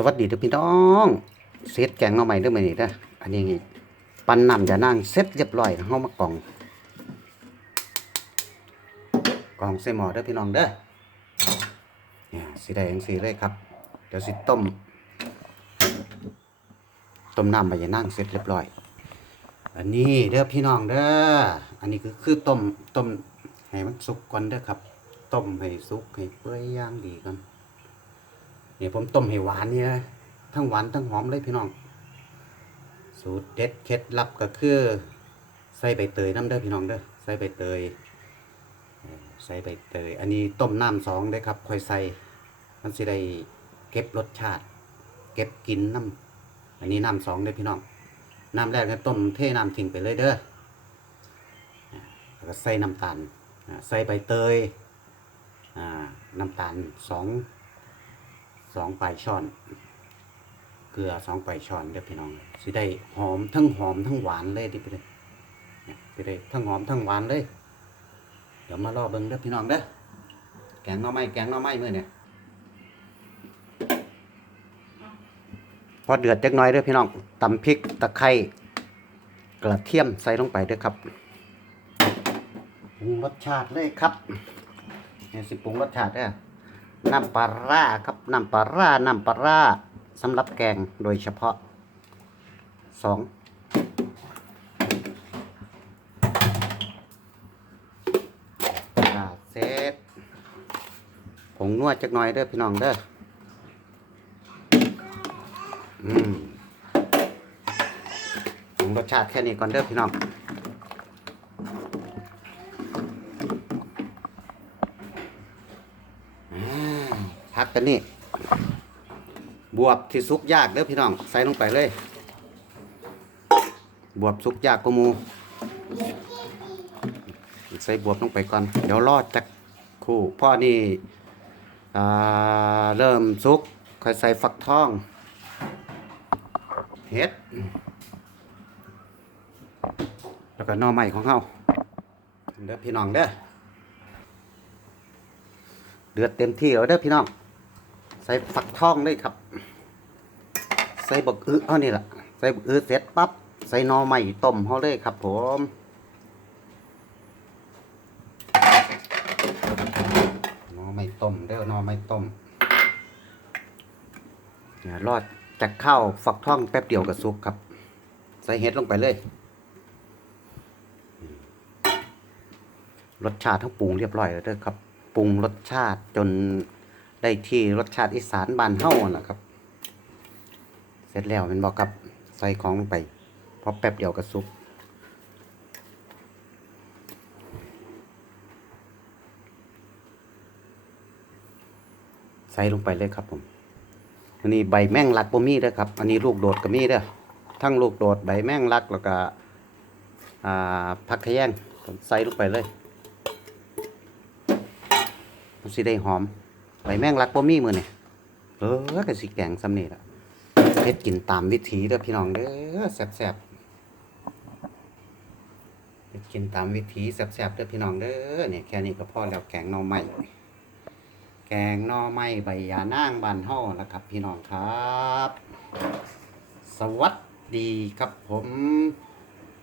สวัสดีทุกพี่น้องเซตแกงหน่อใหม่เด้อมื้อนี้เด้ออันนี้ปันน้ำจะนั่งเสร็จเรียบร้อยเฮามากล่องกล่องใส่หม้อเด้อพี่น้องเด้อเนี่ยสิได้จังซี่เลยครับ เดี๋ยวสิต้ม ต้มน้ำใบยะนางเสร็จเรียบร้อย อันนี้เด้อพี่น้องเด้ออันนี้คือคือต้มต้มให้มันสุกก่อนเด้อครับ ต้มให้สุกให้เปื่อยย่างดีก่อน นี่ผมต้มให้หวานนี่นะทั้งหวานทั้งหอมเลยพี่น้อง สูตรเด็ดเคล็ดลับก็คือใส่ใบเตยน้ำเด้อพี่น้องเด้อใส่ใบเตยใส่ใบเตยอันนี้ต้มน้ำสองได้ครับค่อยใส่มันสิได้เก็บรสชาติ เก็บกลินน้ำอันนี้น้ำสองเด้พี่น้องน้ำแรกเนี่ยต้มเทน้ำทิ้งไปเลยเด้อแล้วก็ใส่น้ำตาลใส่ใบเตยน้ำตาลสอง สองปลายช้อน เกลือสองปลายช้อนเด้อพี่น้องสิได้หอมทั้งหอมทั้งหวานเลยดิไปเลยเนี่ยสิได้ทั้งหอมทั้งหวานเลย เดี๋ยวมารอเบิ่งเด้อพี่น้องเด้อแกงหน่อไม้แกงหน่อไม้เมื้อเนี่ยพอเดือดจักน่อยเด้อพี่น้องตำพริกตะไคร้กระเทียมใส่ลงไปเด้อครับปรุงรสชาติเลยครับเนี่ยสิปรุงรสชาติเด้อ น้ำปลาร่าครับน้ำปลาร่าน้ำปลาร่าสำหรับแกงโดยเฉพาะสองเซตผงนวดจักหน่อยเด้อพี่น้องเด้ออืมรสชาติแค่นี้ก่อนเด้อพี่น้อง พักกันนี่บวบที่สุกยากเด้อพี่น้อง ใส่ลงไปเลย บวบสุกยากกมู ใส่บวบลงไปก่อน เดี๋ยวรอดจากคู่พ่อนี่เริ่มสุกค่อยใส่ฟักทอง เห็ด แล้วก็น่อไม้ของเฮาเด้อพี่น้องเด้อเดือดเต็มที่แล้วเด้อพี่น้อง ส่ฝักทองเลยครับ ใส่บักอึเอานี่แหละใส่บักอึเสร็จปั๊บใส่นอใหม่ต้มเขาเลยครับ ผมนอไม่ต้มเด้อนอไม่ต้มเนี่ยรอดจากข้าวฝักทองแป๊บเดียวกับซุปครับ ใส่เห็ดลงไปเลยรสชาติทั้งปรุงเรียบร้อยแล้วเด้อครับ ปรุงรสชาติจน ได้ที่รสชาติอีสานบ้านเฮาน่ะครับ เสร็จแล้วเป็นบอกครับใส่ของลงไปพอแป๊บเดียวก็สุกใส่ลงไปเลยครับผม อันนี้ใบแมงลักบ่มีเด้อครับ อันนี้ลูกโดดก็มีเด้อทั้งลูกโดดใบแมงลักแล้วก็อ่าผักขยงใส่ลงไปเลยมันสิได้หอม ใบแมงลักบ่มีมือนี่เออก็สิแกงซ้ำนี่ล่ะเฮ็ดกินตามวิถีเด้อพี่น้องเด้อแซ่บๆเฮ็ดกินตามวิถีแซ่บๆเด้อพี่น้องเด้อเนี่ยแค่นี้ก็พอแล้วแกงหน่อไม้แกงหน่อไม้ใบยานางบ้านเฮาแล้วครับ พี่น้องครับ สวัสดีครับผม